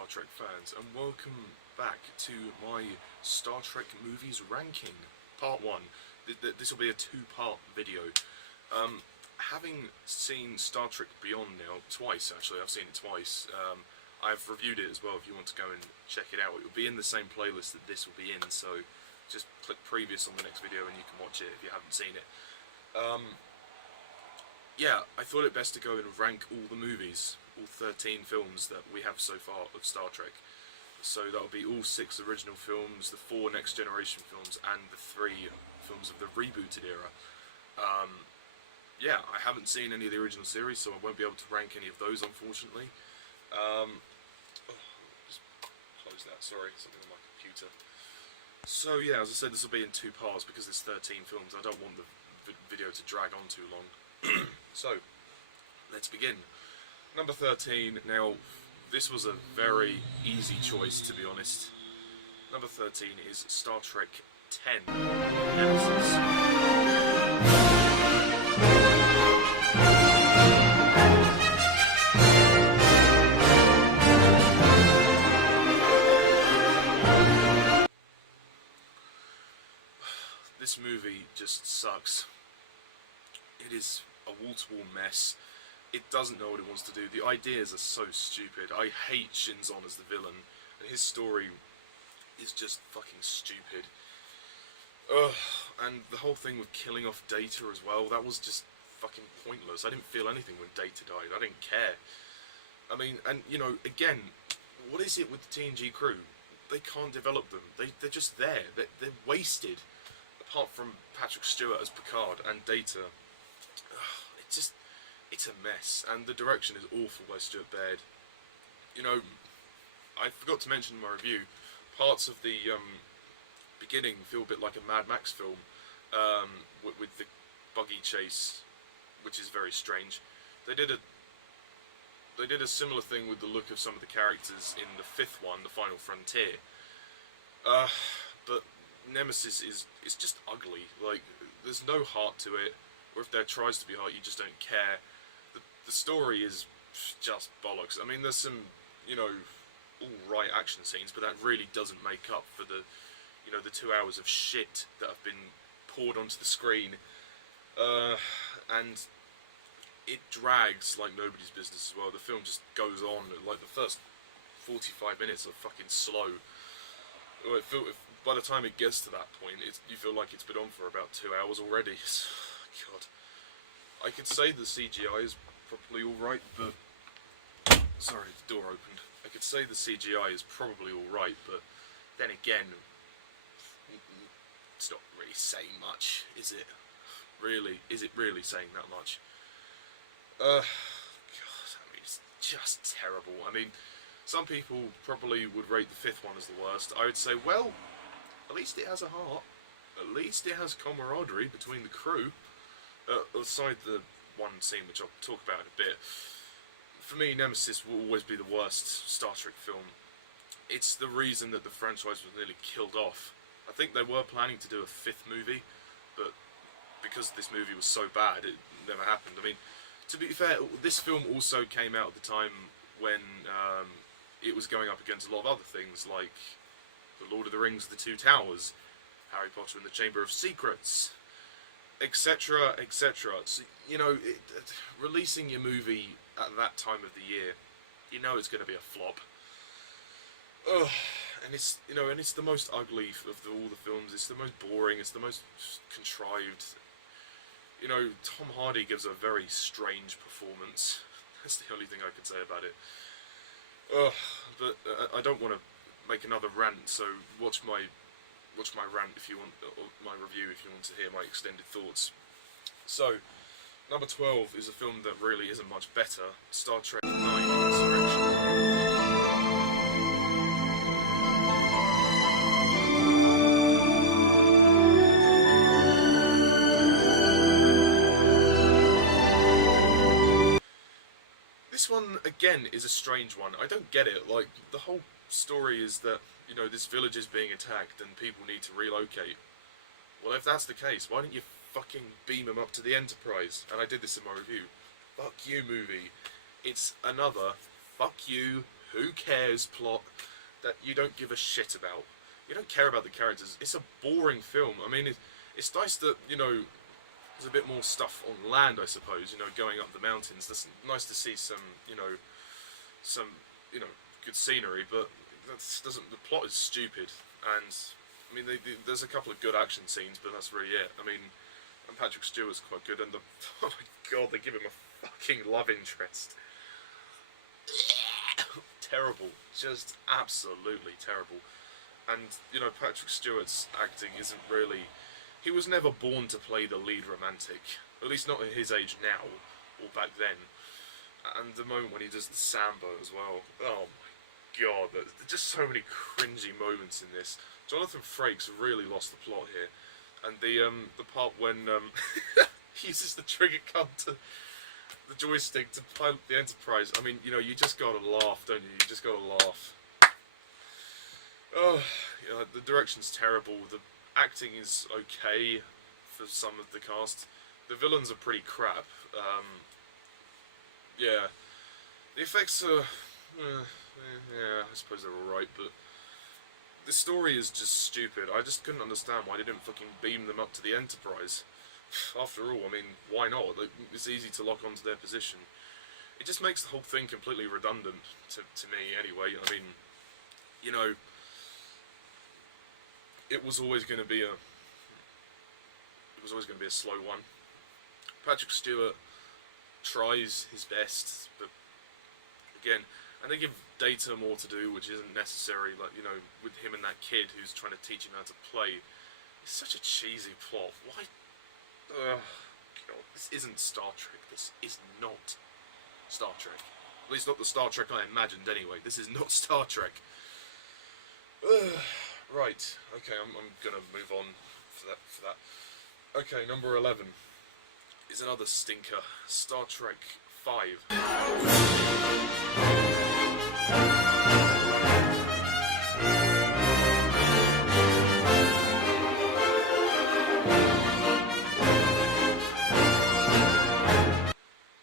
Star Trek fans, and welcome back to my Star Trek movies ranking, part 1. This will be a two-part video. Having seen Star Trek Beyond now, twice actually, I've seen it twice. I've reviewed it as well if you want to go and check it out. It will be in the same playlist that this will be in, so just click previous on the next video and you can watch it if you haven't seen it. Yeah, I thought it best to go and rank all the movies, all 13 films that we have so far of Star Trek. So that'll be all 6 original films, the 4 Next Generation films, and the 3 films of the rebooted era. Yeah, I haven't seen any of the original series, so I won't be able to rank any of those, unfortunately. Just close that, sorry, something on my computer. So yeah, as I said, this will be in 2 parts because there's 13 films. I don't want the video to drag on too long. So, let's begin. Number 13, now, this was a very easy choice, to be honest. Number 13 is Star Trek X, Nemesis. This movie just sucks. It is a wall-to-wall mess. It doesn't know what it wants to do. The ideas are so stupid. I hate Shinzon as the villain, and his story is just fucking stupid. Ugh, and the whole thing with killing off Data as well, that was just fucking pointless. I didn't feel anything when Data died. I didn't care. I mean, and you know, again, what is it with the TNG crew? They can't develop them. They're just there. They're wasted. Apart from Patrick Stewart as Picard and Data. It's a mess, and the direction is awful by Stuart Baird. You know, I forgot to mention in my review, parts of the beginning feel a bit like a Mad Max film, with the buggy chase, which is very strange. They did a similar thing with the look of some of the characters in the 5th one, The Final Frontier. But Nemesis is just ugly. Like, there's no heart to it. Or if there tries to be heart, you just don't care. The story is just bollocks. I mean, there's some, you know, alright action scenes, but that really doesn't make up for the, you know, the 2 hours of shit that have been poured onto the screen. And it drags like nobody's business as well. The film just goes on, like the first 45 minutes are fucking slow. By the time it gets to that point, you feel like it's been on for about 2 hours already. God. I could say the CGI is probably alright, but... Sorry, the door opened. I could say the CGI is probably alright, but then again, it's not really saying much, is it? Really? Is it really saying that much? God, I mean, it's just terrible. I mean, some people probably would rate the 5th one as the worst. I would say, well, at least it has a heart. At least it has camaraderie between the crew. Aside the one scene which I'll talk about in a bit, for me Nemesis will always be the worst Star Trek film. It's the reason that the franchise was nearly killed off. I think they were planning to do a 5th movie, but because this movie was so bad, it never happened. I mean, to be fair, this film also came out at the time when it was going up against a lot of other things, like The Lord of the Rings, The Two Towers, Harry Potter and the Chamber of Secrets, etc., etc. So, you know, releasing your movie at that time of the year, you know it's going to be a flop. Ugh, and it's, you know, and it's the most ugly of all the films. It's the most boring. It's the most contrived. You know, Tom Hardy gives a very strange performance. That's the only thing I can say about it. Ugh, but I don't want to make another rant, so watch my rant if you want, or my review if you want to hear my extended thoughts. So, number 12 is a film that really isn't much better, Star Trek VIII, Insurrection. This one, again, is a strange one. I don't get it. Like, the whole story is that, you know, this village is being attacked and people need to relocate. Well, if that's the case, why don't you fucking beam them up to the Enterprise? And I did this in my review. Fuck you, movie. It's another fuck you who cares plot that you don't give a shit about. You don't care about the characters. It's a boring film. I mean, it's nice that, you know, there's a bit more stuff on land, I suppose, you know, going up the mountains. That's nice to see some, you know, good scenery, but the plot is stupid. And, I mean, there's a couple of good action scenes, but that's really it. I mean, and Patrick Stewart's quite good, and oh my god, they give him a fucking love interest. Terrible. Just absolutely terrible. And, you know, Patrick Stewart's acting isn't really... He was never born to play the lead romantic. At least not at his age now, or back then. And the moment when he does the Sambo as well. Oh my god, there's just so many cringy moments in this. Jonathon Frakes really lost the plot here. And the part when he uses the trigger gun to... the joystick to pilot the Enterprise. I mean, you know, you just gotta laugh, don't you? You just gotta laugh. Oh, you know, the direction's terrible. The acting is okay for some of the cast. The villains are pretty crap. Yeah, the effects are, yeah, I suppose they're alright, but the story is just stupid. I just couldn't understand why they didn't fucking beam them up to the Enterprise. After all, I mean, why not? It's easy to lock onto their position. It just makes the whole thing completely redundant to me, anyway. I mean, you know, it was always going to be a slow one. Patrick Stewart tries his best, but again, and they give Data more to do, which isn't necessary. Like, you know, with him and that kid who's trying to teach him how to play, it's such a cheesy plot. Why? God, this isn't Star Trek. This is not Star Trek. At least not the Star Trek I imagined. Anyway, this is not Star Trek. Right, okay, I'm gonna move on for that. Okay, number 11 is another stinker, Star Trek V.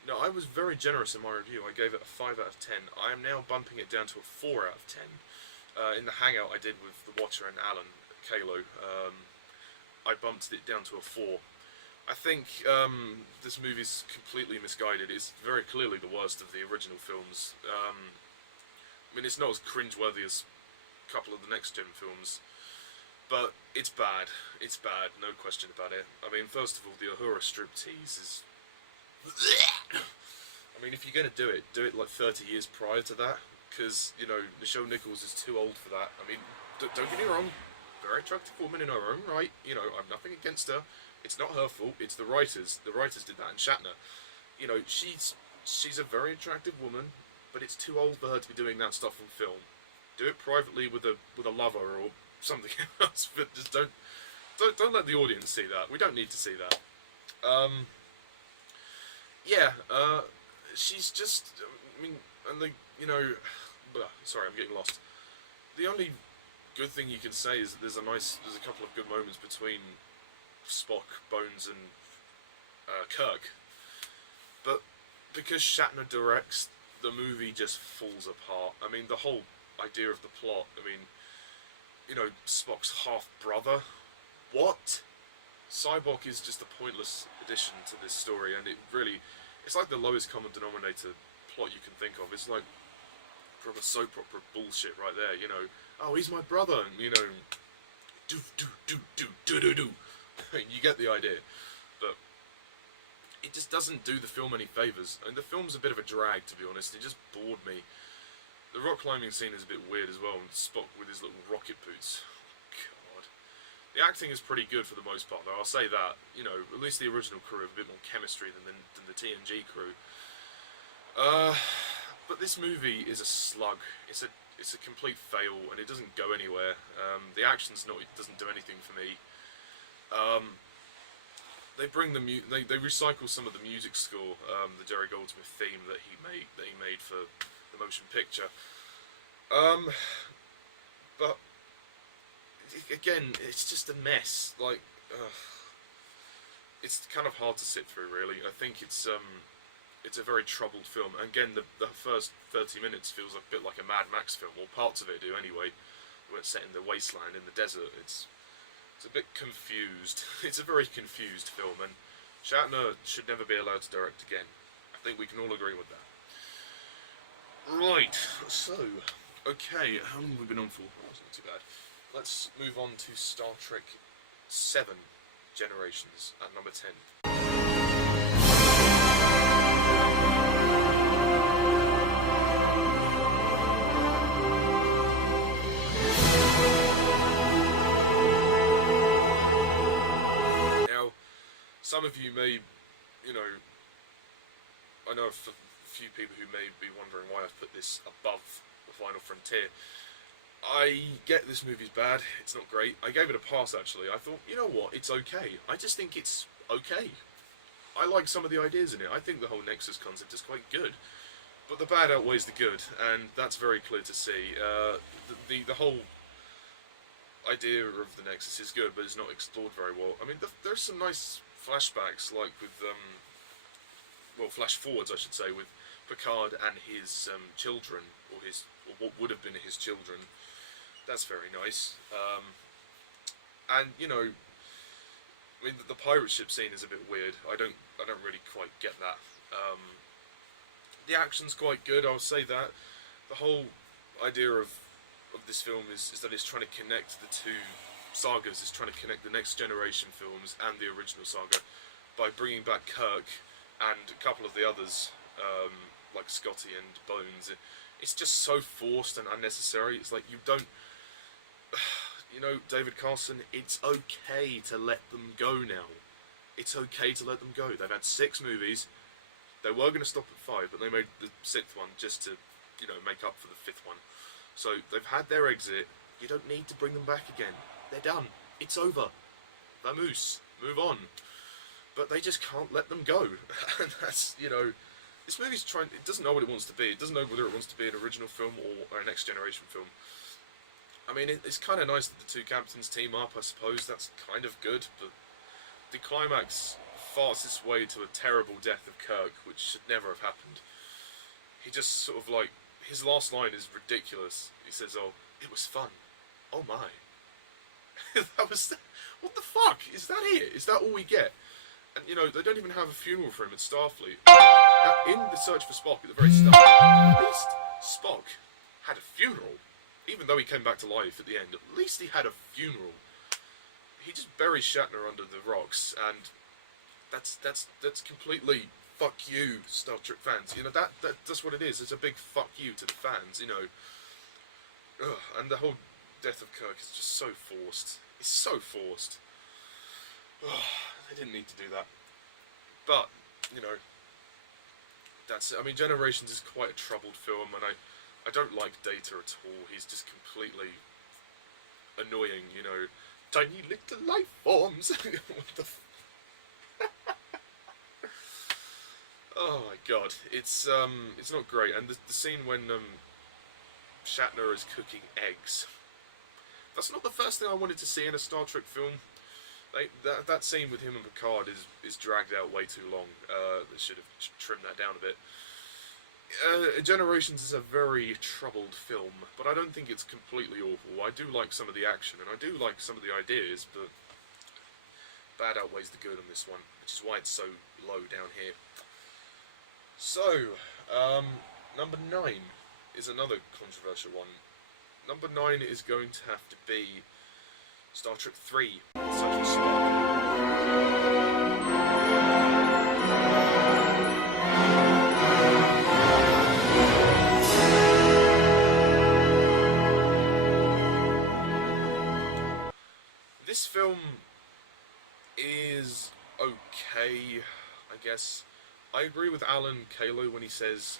Now, I was very generous in my review. I gave it a 5 out of 10. I am now bumping it down to a 4 out of 10. In the hangout I did with the Watcher and Alan, Kalo, I bumped it down to a 4. I think this movie's completely misguided. It's very clearly the worst of the original films. I mean, it's not as cringeworthy as a couple of the next gen films, but it's bad. It's bad, no question about it. I mean, first of all, the Uhura striptease is... I mean, if you're going to do it like 30 years prior to that. Because, you know, Nichelle Nichols is too old for that. I mean, don't get me wrong, very attractive woman in her own right. You know, I've nothing against her. It's not her fault. It's the writers. The writers did that, and Shatner. You know, she's a very attractive woman, but it's too old for her to be doing that stuff on film. Do it privately with a lover or something else, but just don't let the audience see that. We don't need to see that. Yeah, she's just. I mean, and the, you know. Sorry, I'm getting lost. The only good thing you can say is that there's a couple of good moments between Spock, Bones, and Kirk. But because Shatner directs, the movie just falls apart. I mean, the whole idea of the plot. I mean, you know, Spock's half brother. What? Cyborg is just a pointless addition to this story, and it's like the lowest common denominator plot you can think of. It's like proper soap opera bullshit right there, you know. Oh, he's my brother, and, you know, do. You get the idea. But it just doesn't do the film any favours. And the film's a bit of a drag, to be honest. It just bored me. The rock climbing scene is a bit weird as well, and Spock with his little rocket boots. God. The acting is pretty good for the most part, though, I'll say that. You know, at least the original crew have a bit more chemistry than the TNG crew. But this movie is a slug. It's a complete fail, and it doesn't go anywhere. The action's it doesn't do anything for me. They bring they recycle some of the music score, the Jerry Goldsmith theme that he made for the motion picture. But again, it's just a mess. Like, it's kind of hard to sit through, really. I think it's it's a very troubled film. And again, the first 30 minutes feels a bit like a Mad Max film, or parts of it do anyway. When it's set in the wasteland, in the desert, it's a bit confused. It's a very confused film, and Shatner should never be allowed to direct again. I think we can all agree with that. Right, so, okay, how long have we been on for? That's not too bad. Let's move on to Star Trek VII Generations at number 10. Now, some of you may, I know a few people who may be wondering why I've put this above The Final Frontier. I get this movie's bad, it's not great. I gave it a pass actually. I thought, you know what, it's okay. I just think it's okay. I like some of the ideas in it. I think the whole Nexus concept is quite good. But the bad outweighs the good, and that's very clear to see. The whole idea of the Nexus is good, but it's not explored very well. I mean, there's some nice flashbacks, like with, flash forwards, I should say, with Picard and his children, or what would have been his children. That's very nice. And I mean, the pirate ship scene is a bit weird. I don't really quite get that. The action's quite good, I'll say that. The whole idea of this film is that it's trying to connect the two sagas. It's trying to connect the Next Generation films and the original saga by bringing back Kirk and a couple of the others, like Scotty and Bones. It's just so forced and unnecessary. It's like, you don't... David Carson, it's okay to let them go now. It's okay to let them go. They've had 6 movies. They were going to stop at 5, but they made the 6th one just to, make up for the 5th one. So they've had their exit. You don't need to bring them back again. They're done. It's over. Vamoose. Move on. But they just can't let them go. And that's, this movie's it doesn't know what it wants to be. It doesn't know whether it wants to be an original film or a Next Generation film. I mean, it's kind of nice that the two captains team up, I suppose. That's kind of good, but the climax farts its way to a terrible death of Kirk, which should never have happened. He just sort of like, his last line is ridiculous. He says, "Oh, it was fun. Oh my." What the fuck? Is that it? Is that all we get? And they don't even have a funeral for him at Starfleet. In The Search for Spock at the very start, at least Spock had a funeral. Even though he came back to life at the end, at least he had a funeral. He just buries Shatner under the rocks, and that's completely fuck you, Star Trek fans. That's what it is. It's a big fuck you to the fans. Ugh, and the whole death of Kirk is just so forced. It's so forced. Ugh, they didn't need to do that. But that's it. I mean, Generations is quite a troubled film, and I don't like Data at all. He's just completely annoying, tiny little life forms. What the oh my god, it's not great. And the scene when Shatner is cooking eggs, that's not the first thing I wanted to see in a Star Trek film. That scene with him and Picard is dragged out way too long. They should have trimmed that down a bit. Generations is a very troubled film, but I don't think it's completely awful. I do like some of the action, and I do like some of the ideas, but bad outweighs the good on this one, which is why it's so low down here. So, number 9 is another controversial one. Number 9 is going to have to be Star Trek VIII, Search for Spock. This film is okay, I guess. I agree with Alan Kalo when he says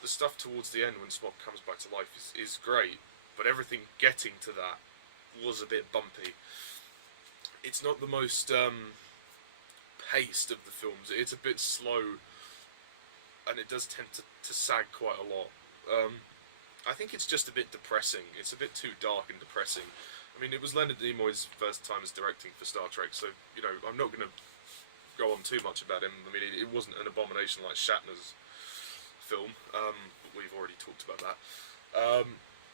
the stuff towards the end when Spock comes back to life is great, but everything getting to that was a bit bumpy. It's not the most paced of the films. It's a bit slow, and it does tend to sag quite a lot. I think it's just a bit depressing. It's a bit too dark and depressing. I mean, it was Leonard Nimoy's first time as directing for Star Trek, so, I'm not going to go on too much about him. I mean, it wasn't an abomination like Shatner's film. We've already talked about that.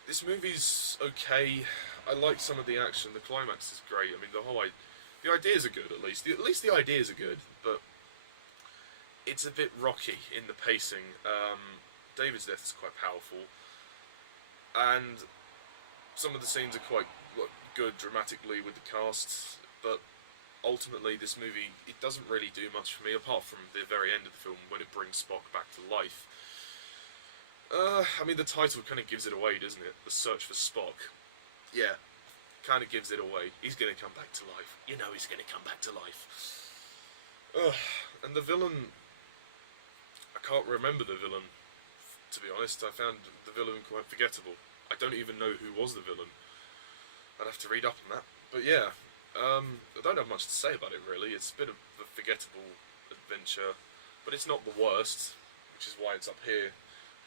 This movie's okay. I like some of the action. The climax is great. I mean, the ideas are good, at least. At least the ideas are good, but it's a bit rocky in the pacing. David's death is quite powerful, and some of the scenes are quite good dramatically with the cast, but ultimately this movie, it doesn't really do much for me, apart from the very end of the film when it brings Spock back to life. I mean, the title kind of gives it away, doesn't it? The Search for Spock. Yeah, kind of gives it away. He's going to come back to life. You know he's going to come back to life. And the villain, I can't remember the villain, to be honest. I found the villain quite forgettable. I don't even know who was the villain. I'd have to read up on that. But yeah, I don't have much to say about it, really. It's a bit of a forgettable adventure, but it's not the worst, which is why it's up here,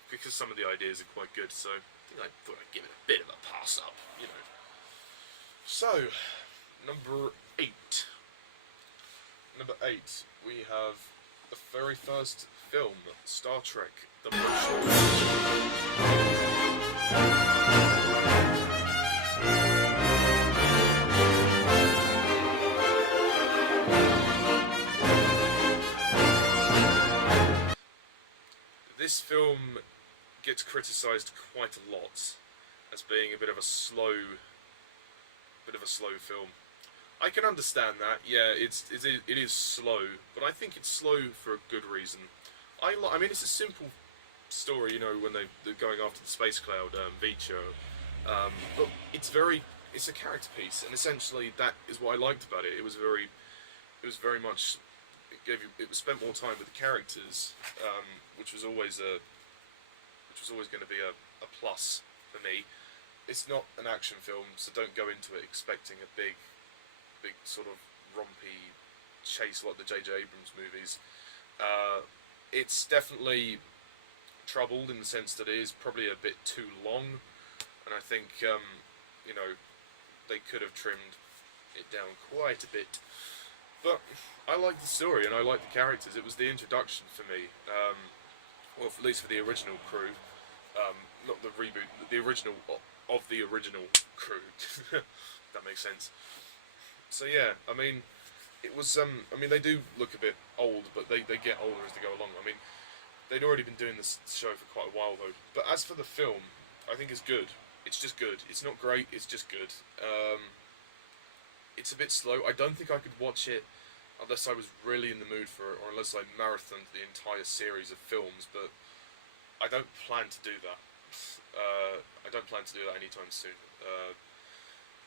because some of the ideas are quite good, so I thought I'd give it a bit of a pass up, you know. So, number 8. Number 8, we have the very first film, Star Trek, The Motion This film gets criticised quite a lot as being a bit of a slow film. I can understand that. Yeah, it is slow, but I think it's slow for a good reason. I mean, it's a simple story, you know, when they're going after the space cloud, VIII, but it's a character piece, and essentially that is what I liked about it. It was very much. It was spent more time with the characters, which was always going to be a plus for me. It's not an action film, so don't go into it expecting a big sort of rompy chase like the J.J. Abrams movies. It's definitely troubled in the sense that it is probably a bit too long, and I think you know, they could have trimmed it down quite a bit. But I like the story and I like the characters. It was the introduction for me, well, at least for the original crew, not the reboot, the original of the original crew. That makes sense. So yeah, I mean, it was. I mean, they do look a bit old, but they get older as they go along. I mean, they'd already been doing this show for quite a while though. But as for the film, I think it's good. It's just good. It's not great. It's just good. It's a bit slow. I don't think I could watch it unless I was really in the mood for it, or unless I marathoned the entire series of films, but I don't plan to do that. I don't plan to do that anytime soon.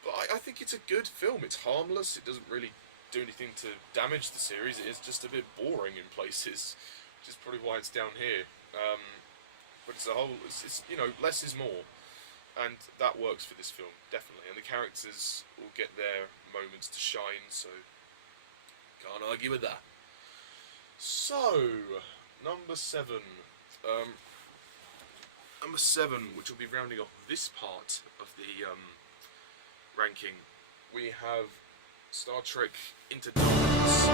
But I think it's a good film. It's harmless. It doesn't really do anything to damage the series. It is just a bit boring in places, which is probably why it's down here. But as a whole, it's you know, less is more. And that works for this film, definitely. And the characters will get their moments to shine, so can't argue with that. So, number 7. Number 7, which will be rounding off this part of the ranking, we have Star Trek Into Darkness.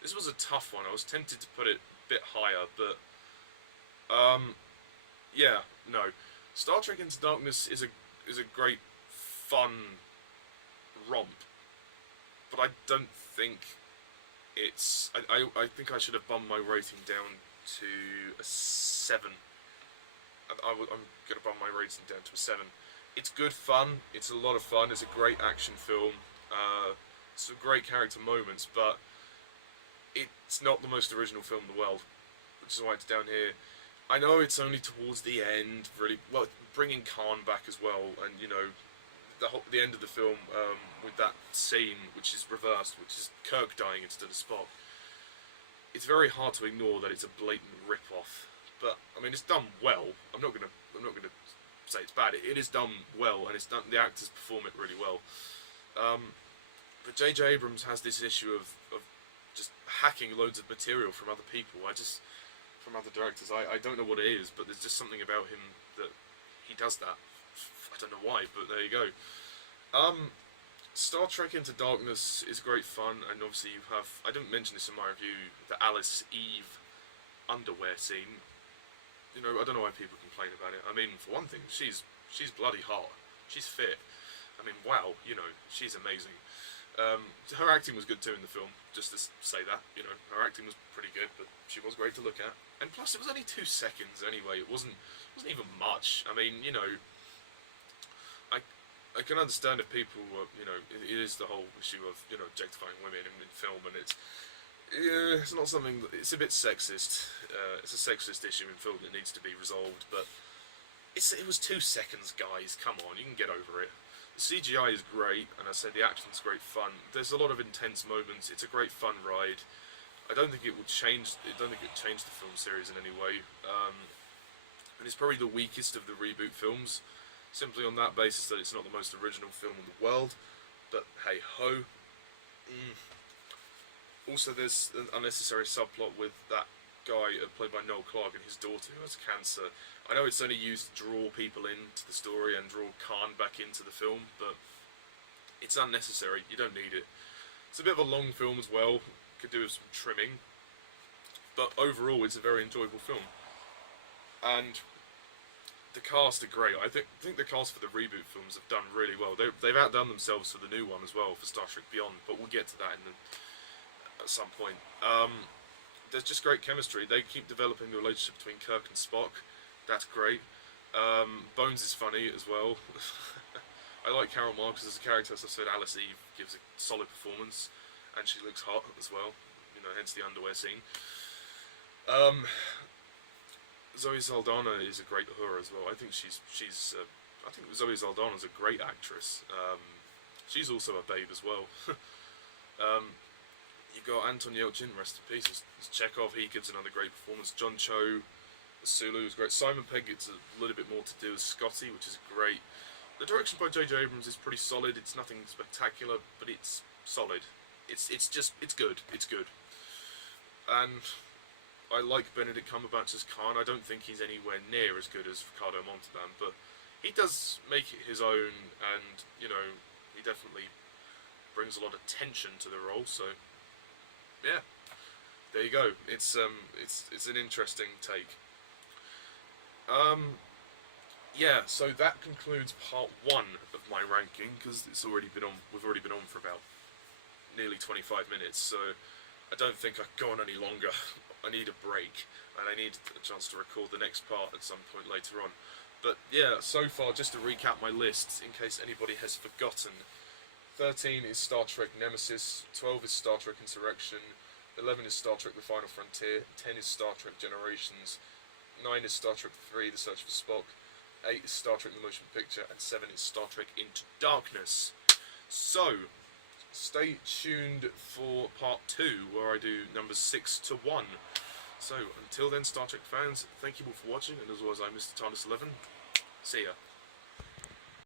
This was a tough one. I was tempted to put it a bit higher, but yeah, no. Star Trek Into Darkness is a great fun romp, but I don't think it's. I think I should have bumped my rating down to a 7. I'm gonna bump my rating down to a 7. It's good fun. It's a lot of fun. It's a great action film. Some great character moments, but it's not the most original film in the world, which is why it's down here. I know it's only towards the end, really. Well, bringing Khan back as well, and you know, the end of the film with that scene, which is reversed, which is Kirk dying instead of Spock. It's very hard to ignore that it's a blatant rip-off, but I mean, it's done well. I'm not gonna say it's bad. It is done well, and it's done. The actors perform it really well. But J.J. Abrams has this issue of just hacking loads of material from other directors. I don't know what it is, but there's just something about him that he does that. I don't know why, but there you go. Star Trek Into Darkness is great fun, and obviously you have, I didn't mention this in my review, the Alice Eve underwear scene. You know, I don't know why people complain about it. I mean, for one thing, she's bloody hot. She's fit. I mean, wow, you know, she's amazing. Her acting was good too in the film, just to say that, you know, her acting was pretty good, but she was great to look at. And plus, it was only 2 seconds anyway, it wasn't even much. I mean, you know, I can understand if people were, you know, it is the whole issue of, you know, objectifying women in film, and it's not something, it's a bit sexist, it's a sexist issue in film that needs to be resolved, but it was 2 seconds, guys, come on, you can get over it. The CGI is great, and I said the action's great fun. There's a lot of intense moments. It's a great fun ride. I don't think it would change. I don't think it would change the film series in any way. And it's probably the weakest of the reboot films, simply on that basis that it's not the most original film in the world. But hey ho. Also, there's an unnecessary subplot with that guy played by Noel Clarke and his daughter who has cancer. I know it's only used to draw people into the story and draw Khan back into the film, but it's unnecessary. You don't need it. It's a bit of a long film as well. Could do with some trimming, but overall, it's a very enjoyable film. And the cast are great. I think the cast for the reboot films have done really well. They've outdone themselves for the new one as well, for Star Trek Beyond. But we'll get to that at some point. There's just great chemistry. They keep developing the relationship between Kirk and Spock. That's great. Bones is funny as well. I like Carol Marcus as a character. As I said, Alice Eve gives a solid performance, and she looks hot as well. You know, hence the underwear scene. Zoe Saldana is a great Uhura as well. I think I think Zoe Saldana is a great actress. She's also a babe as well. You've got Anton Yelchin, rest in peace, as Chekhov, he gives another great performance. John Cho as Sulu is great. Simon Pegg gets a little bit more to do as Scotty, which is great. The direction by J.J. Abrams is pretty solid. It's nothing spectacular, but it's solid. It's good. It's good. And I like Benedict Cumberbatch as Khan. I don't think he's anywhere near as good as Ricardo Montalban, but he does make it his own, and, you know, he definitely brings a lot of tension to the role, so yeah, there you go. It's an interesting take. Yeah, so that concludes part 1 of my ranking, because we've already been on for about nearly 25 minutes, so I don't think I can go on any longer. I need a break, and I need a chance to record the next part at some point later on. But yeah, so far, just to recap my list, in case anybody has forgotten, 13 is Star Trek Nemesis, 12 is Star Trek Insurrection, 11 is Star Trek The Final Frontier, 10 is Star Trek Generations, 9 is Star Trek 3 The Search for Spock, 8 is Star Trek The Motion Picture, and 7 is Star Trek Into Darkness. So, stay tuned for part 2, where I do numbers 6 to 1. So, until then, Star Trek fans, thank you all for watching, and as always, I'm Mr. TARDIS11. See ya.